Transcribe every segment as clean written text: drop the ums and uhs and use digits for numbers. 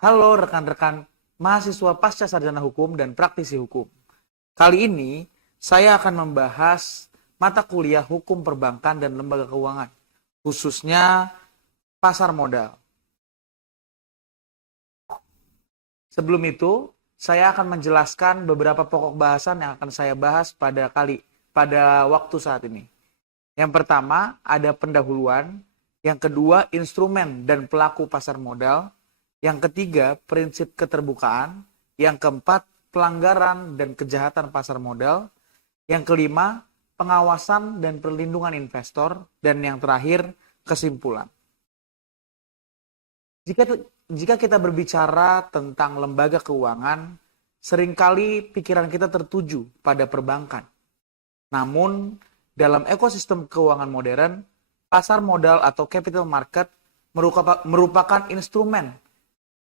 Halo rekan-rekan mahasiswa pasca sarjana hukum dan praktisi hukum. Kali ini saya akan membahas mata kuliah hukum perbankan dan lembaga keuangan, khususnya pasar modal. Sebelum itu, saya akan menjelaskan beberapa pokok bahasan yang akan saya bahas pada waktu saat ini. Yang pertama, ada pendahuluan. Yang kedua, instrumen dan pelaku pasar modal. Yang ketiga, prinsip keterbukaan. Yang keempat, pelanggaran dan kejahatan pasar modal. Yang kelima, pengawasan dan perlindungan investor. Dan yang terakhir, kesimpulan. Jika kita berbicara tentang lembaga keuangan, seringkali pikiran kita tertuju pada perbankan. Namun, dalam ekosistem keuangan modern, pasar modal atau capital market merupakan instrumen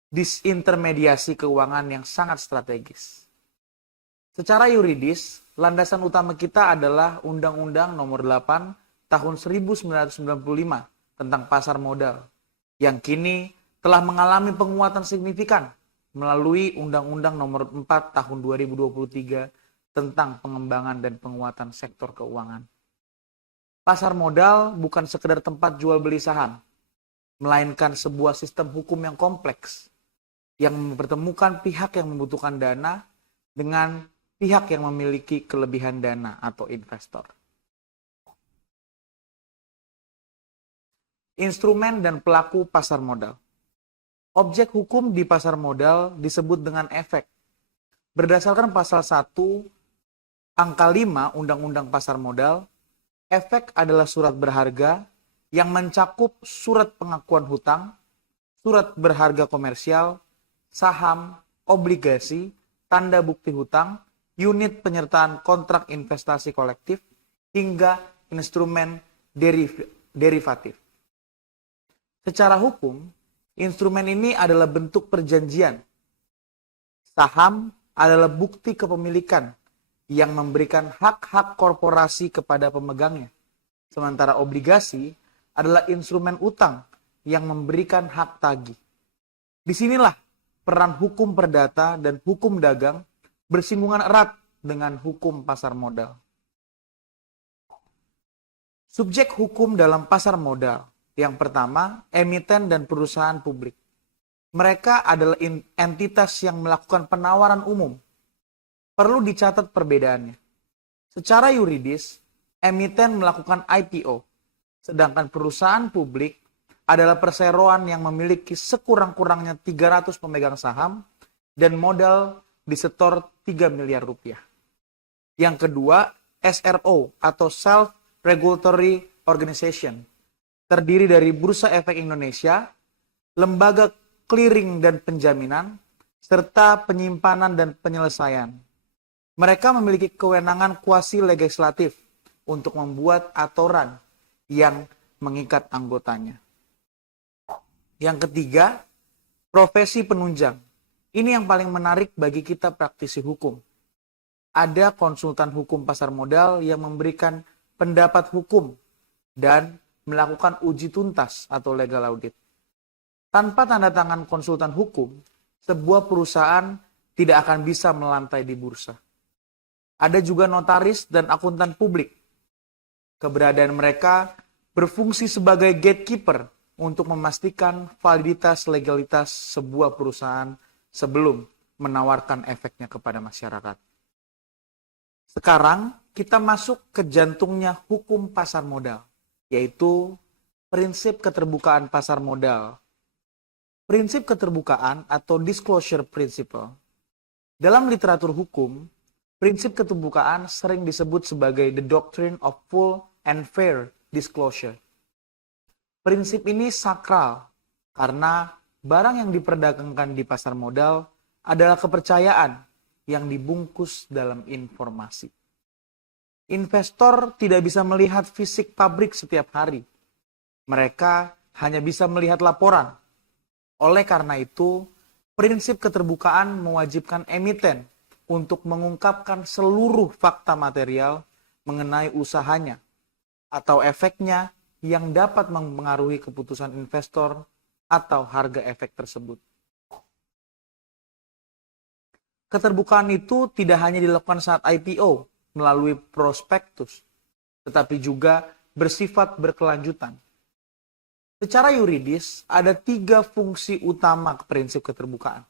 disintermediasi keuangan yang sangat strategis. Secara yuridis, landasan utama kita adalah Undang-Undang Nomor 8 Tahun 1995 tentang pasar modal, yang kini telah mengalami penguatan signifikan melalui Undang-Undang Nomor 4 Tahun 2023 tentang pengembangan dan penguatan sektor keuangan. Pasar modal bukan sekedar tempat jual beli saham, melainkan sebuah sistem hukum yang kompleks yang mempertemukan pihak yang membutuhkan dana dengan pihak yang memiliki kelebihan dana atau investor. Instrumen dan pelaku pasar modal. Objek hukum di pasar modal disebut dengan efek. Berdasarkan pasal 1 angka 5 Undang-Undang Pasar Modal, efek adalah surat berharga yang mencakup surat pengakuan hutang, surat berharga komersial, saham, obligasi, tanda bukti hutang, unit penyertaan kontrak investasi kolektif, hingga instrumen derivatif. Secara hukum, instrumen ini adalah bentuk perjanjian. Saham adalah bukti kepemilikan yang memberikan hak-hak korporasi kepada pemegangnya. Sementara obligasi adalah instrumen utang yang memberikan hak tagih. Disinilah peran hukum perdata dan hukum dagang bersinggungan erat dengan hukum pasar modal. Subjek hukum dalam pasar modal. Yang pertama, emiten dan perusahaan publik. Mereka adalah entitas yang melakukan penawaran umum. Perlu dicatat perbedaannya. Secara yuridis, emiten melakukan IPO, sedangkan perusahaan publik adalah perseroan yang memiliki sekurang-kurangnya 300 pemegang saham dan modal disetor 3 miliar rupiah. Yang kedua, SRO atau Self Regulatory Organization, terdiri dari Bursa Efek Indonesia, lembaga clearing dan penjaminan, serta penyimpanan dan penyelesaian. Mereka memiliki kewenangan kuasi legislatif untuk membuat aturan yang mengikat anggotanya. Yang ketiga, profesi penunjang. Ini yang paling menarik bagi kita praktisi hukum. Ada konsultan hukum pasar modal yang memberikan pendapat hukum dan melakukan uji tuntas atau legal audit. Tanpa tanda tangan konsultan hukum, sebuah perusahaan tidak akan bisa melantai di bursa. Ada juga notaris dan akuntan publik. Keberadaan mereka berfungsi sebagai gatekeeper untuk memastikan validitas legalitas sebuah perusahaan sebelum menawarkan efeknya kepada masyarakat. Sekarang kita masuk ke jantungnya hukum pasar modal, yaitu prinsip keterbukaan pasar modal. Prinsip keterbukaan atau disclosure principle. Dalam literatur hukum, prinsip keterbukaan sering disebut sebagai the doctrine of full and fair disclosure. Prinsip ini sakral karena barang yang diperdagangkan di pasar modal adalah kepercayaan yang dibungkus dalam informasi. Investor tidak bisa melihat fisik pabrik setiap hari. Mereka hanya bisa melihat laporan. Oleh karena itu, prinsip keterbukaan mewajibkan emiten untuk mengungkapkan seluruh fakta material mengenai usahanya atau efeknya yang dapat mempengaruhi keputusan investor atau harga efek tersebut. Keterbukaan itu tidak hanya dilakukan saat IPO melalui prospektus, tetapi juga bersifat berkelanjutan. Secara yuridis, ada 3 fungsi utama prinsip keterbukaan.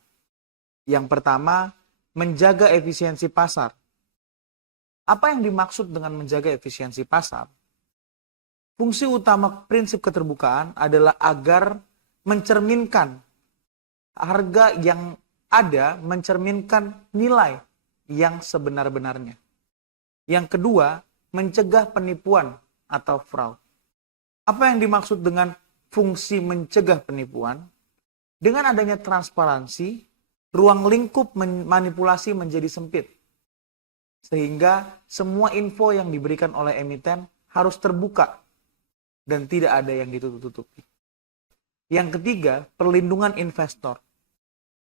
Yang pertama, menjaga efisiensi pasar. Apa yang dimaksud dengan menjaga efisiensi pasar? Fungsi utama prinsip keterbukaan adalah agar mencerminkan harga yang ada, mencerminkan nilai yang sebenar-benarnya. Yang kedua, mencegah penipuan atau fraud. Apa yang dimaksud dengan fungsi mencegah penipuan? Dengan adanya transparansi, ruang lingkup manipulasi menjadi sempit. Sehingga semua info yang diberikan oleh emiten harus terbuka dan tidak ada yang ditutup-tutupi. Yang ketiga, perlindungan investor.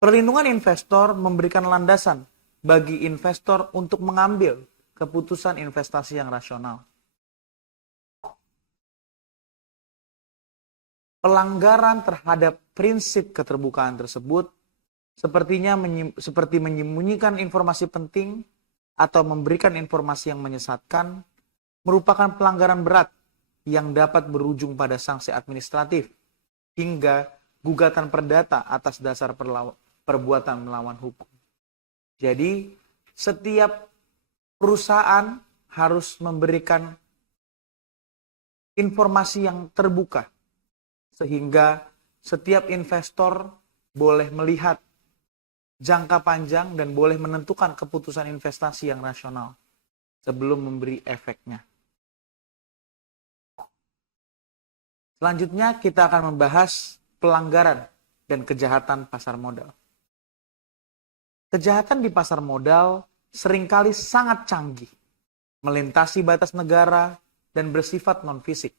Perlindungan investor memberikan landasan bagi investor untuk mengambil keputusan investasi yang rasional. Pelanggaran terhadap prinsip keterbukaan tersebut seperti menyembunyikan informasi penting atau memberikan informasi yang menyesatkan merupakan pelanggaran berat yang dapat berujung pada sanksi administratif hingga gugatan perdata atas dasar perbuatan melawan hukum. Jadi, setiap perusahaan harus memberikan informasi yang terbuka sehingga setiap investor boleh melihat jangka panjang dan boleh menentukan keputusan investasi yang rasional sebelum memberi efeknya. Selanjutnya kita akan membahas pelanggaran dan kejahatan pasar modal. Kejahatan di pasar modal seringkali sangat canggih, melintasi batas negara dan bersifat non-fisik.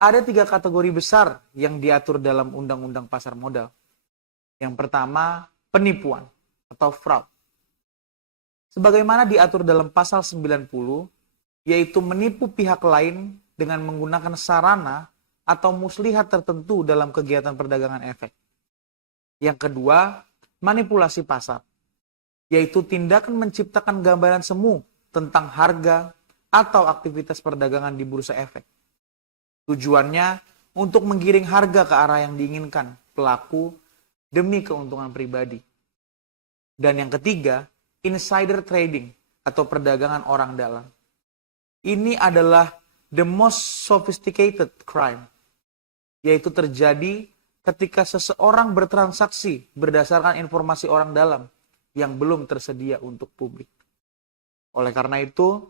Ada 3 kategori besar yang diatur dalam Undang-Undang Pasar Modal. Yang pertama, penipuan atau fraud. Sebagaimana diatur dalam pasal 90, yaitu menipu pihak lain dengan menggunakan sarana atau muslihat tertentu dalam kegiatan perdagangan efek. Yang kedua, manipulasi pasar, yaitu tindakan menciptakan gambaran semu tentang harga atau aktivitas perdagangan di bursa efek. Tujuannya untuk menggiring harga ke arah yang diinginkan pelaku demi keuntungan pribadi. Dan yang ketiga, insider trading atau perdagangan orang dalam. Ini adalah the most sophisticated crime, yaitu terjadi ketika seseorang bertransaksi berdasarkan informasi orang dalam yang belum tersedia untuk publik. Oleh karena itu,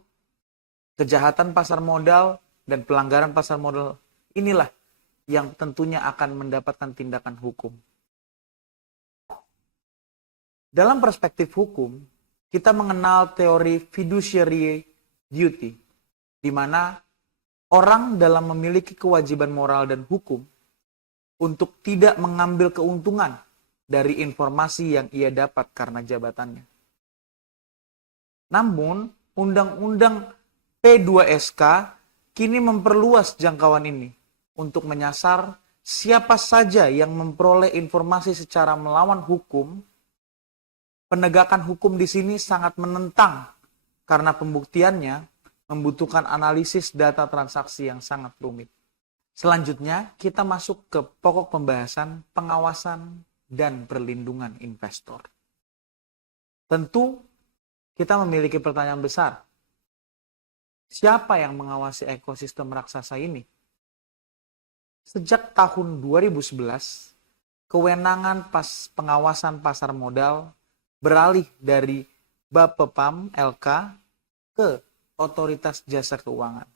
kejahatan pasar modal dan pelanggaran pasar modal inilah yang tentunya akan mendapatkan tindakan hukum. Dalam perspektif hukum, kita mengenal teori fiduciary duty, di mana orang dalam memiliki kewajiban moral dan hukum untuk tidak mengambil keuntungan dari informasi yang ia dapat karena jabatannya. Namun, Undang-Undang P2SK kini memperluas jangkauan ini untuk menyasar siapa saja yang memperoleh informasi secara melawan hukum. Penegakan hukum di sini sangat menentang karena pembuktiannya membutuhkan analisis data transaksi yang sangat rumit. Selanjutnya, kita masuk ke pokok pembahasan pengawasan dan perlindungan investor. Tentu, kita memiliki pertanyaan besar. Siapa yang mengawasi ekosistem raksasa ini? Sejak tahun 2011, kewenangan pengawasan pasar modal beralih dari Bapepam LK ke Otoritas Jasa Keuangan.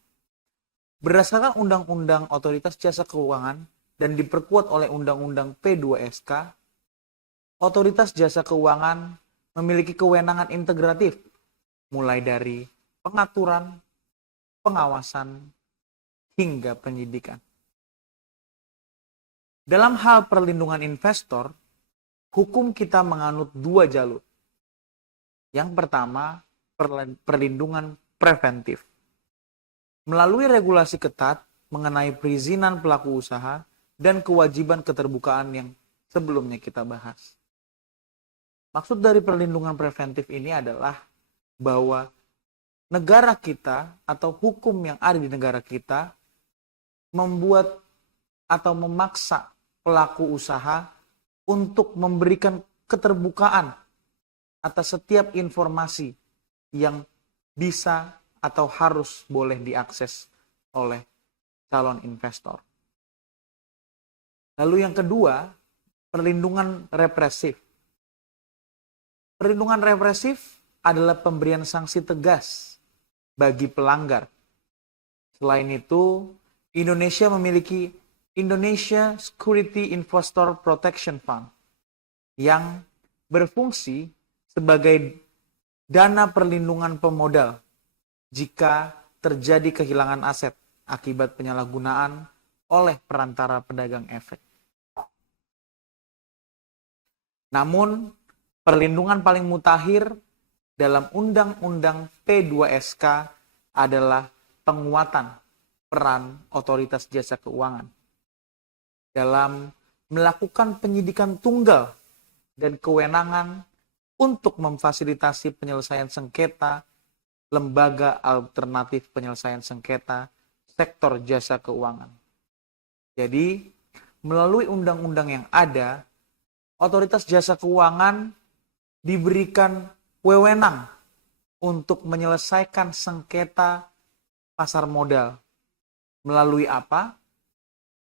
Berdasarkan Undang-Undang Otoritas Jasa Keuangan dan diperkuat oleh Undang-Undang P2SK, Otoritas Jasa Keuangan memiliki kewenangan integratif, mulai dari pengaturan, pengawasan, hingga penyidikan. Dalam hal perlindungan investor, hukum kita menganut 2 jalur. Yang pertama, perlindungan preventif. Melalui regulasi ketat mengenai perizinan pelaku usaha dan kewajiban keterbukaan yang sebelumnya kita bahas. Maksud dari perlindungan preventif ini adalah bahwa negara kita atau hukum yang ada di negara kita membuat atau memaksa pelaku usaha untuk memberikan keterbukaan atas setiap informasi yang bisa atau harus boleh diakses oleh calon investor. Lalu yang kedua, perlindungan represif. Perlindungan represif adalah pemberian sanksi tegas bagi pelanggar. Selain itu, Indonesia memiliki Indonesia Security Investor Protection Fund yang berfungsi sebagai dana perlindungan pemodal jika terjadi kehilangan aset akibat penyalahgunaan oleh perantara pedagang efek. Namun, perlindungan paling mutakhir dalam Undang-Undang P2SK adalah penguatan peran Otoritas Jasa Keuangan dalam melakukan penyidikan tunggal dan kewenangan untuk memfasilitasi penyelesaian sengketa lembaga alternatif penyelesaian sengketa sektor jasa keuangan. Jadi, melalui undang-undang yang ada, Otoritas Jasa Keuangan diberikan wewenang untuk menyelesaikan sengketa pasar modal. Melalui apa?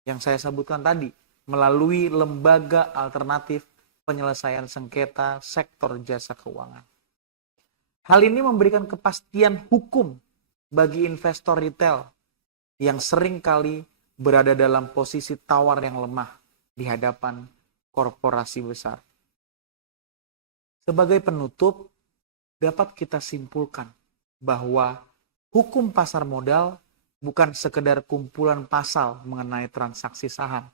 Yang saya sebutkan tadi, melalui lembaga alternatif penyelesaian sengketa sektor jasa keuangan. Hal ini memberikan kepastian hukum bagi investor retail yang seringkali berada dalam posisi tawar yang lemah di hadapan korporasi besar. Sebagai penutup, dapat kita simpulkan bahwa hukum pasar modal bukan sekedar kumpulan pasal mengenai transaksi saham.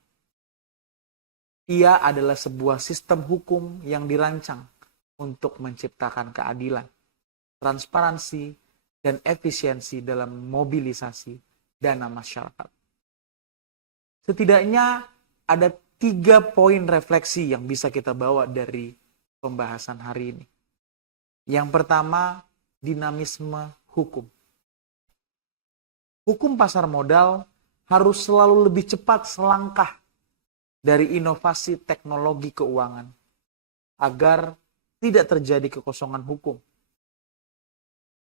Ia adalah sebuah sistem hukum yang dirancang untuk menciptakan keadilan, transparansi, dan efisiensi dalam mobilisasi dana masyarakat. Setidaknya ada 3 poin refleksi yang bisa kita bawa dari pembahasan hari ini. Yang pertama, dinamisme hukum. Hukum pasar modal harus selalu lebih cepat selangkah dari inovasi teknologi keuangan agar tidak terjadi kekosongan hukum.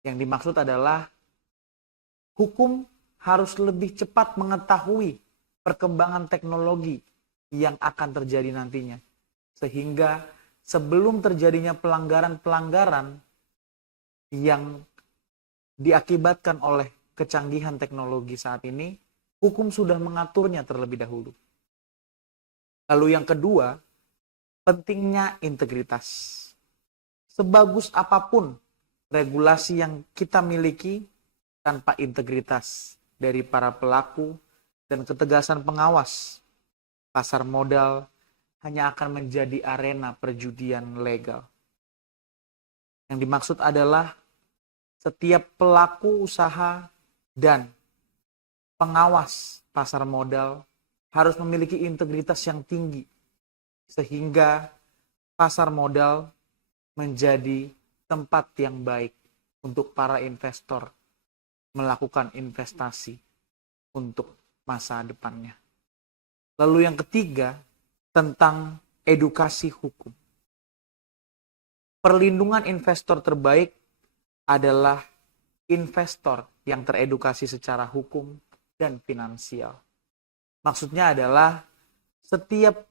Yang dimaksud adalah hukum harus lebih cepat mengetahui perkembangan teknologi yang akan terjadi nantinya. Sehingga sebelum terjadinya pelanggaran-pelanggaran yang diakibatkan oleh kecanggihan teknologi saat ini, hukum sudah mengaturnya terlebih dahulu. Lalu yang kedua, pentingnya integritas. Sebagus apapun regulasi yang kita miliki, tanpa integritas dari para pelaku dan ketegasan pengawas, pasar modal hanya akan menjadi arena perjudian legal. Yang dimaksud adalah setiap pelaku usaha dan pengawas pasar modal harus memiliki integritas yang tinggi, sehingga pasar modal menjadi tempat yang baik untuk para investor melakukan investasi untuk masa depannya. Lalu yang ketiga, tentang edukasi hukum. Perlindungan investor terbaik adalah investor yang teredukasi secara hukum dan finansial. Maksudnya adalah setiap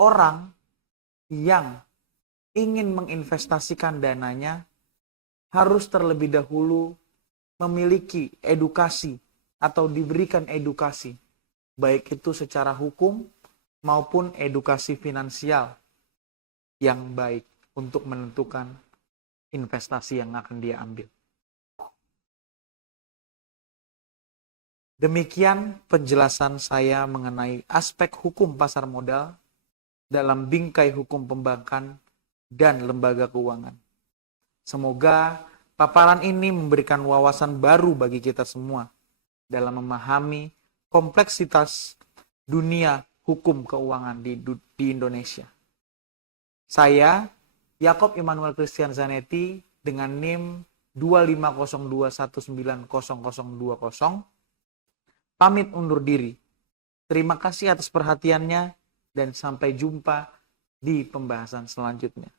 orang yang ingin menginvestasikan dananya harus terlebih dahulu memiliki edukasi atau diberikan edukasi, baik itu secara hukum maupun edukasi finansial yang baik untuk menentukan investasi yang akan dia ambil. Demikian penjelasan saya mengenai aspek hukum pasar modal dalam bingkai hukum perbankan dan lembaga keuangan. Semoga paparan ini memberikan wawasan baru bagi kita semua dalam memahami kompleksitas dunia hukum keuangan di Indonesia. Saya, Yakob Immanuel Christian Zanetti, dengan NIM 25021900020, pamit undur diri. Terima kasih atas perhatiannya dan sampai jumpa di pembahasan selanjutnya.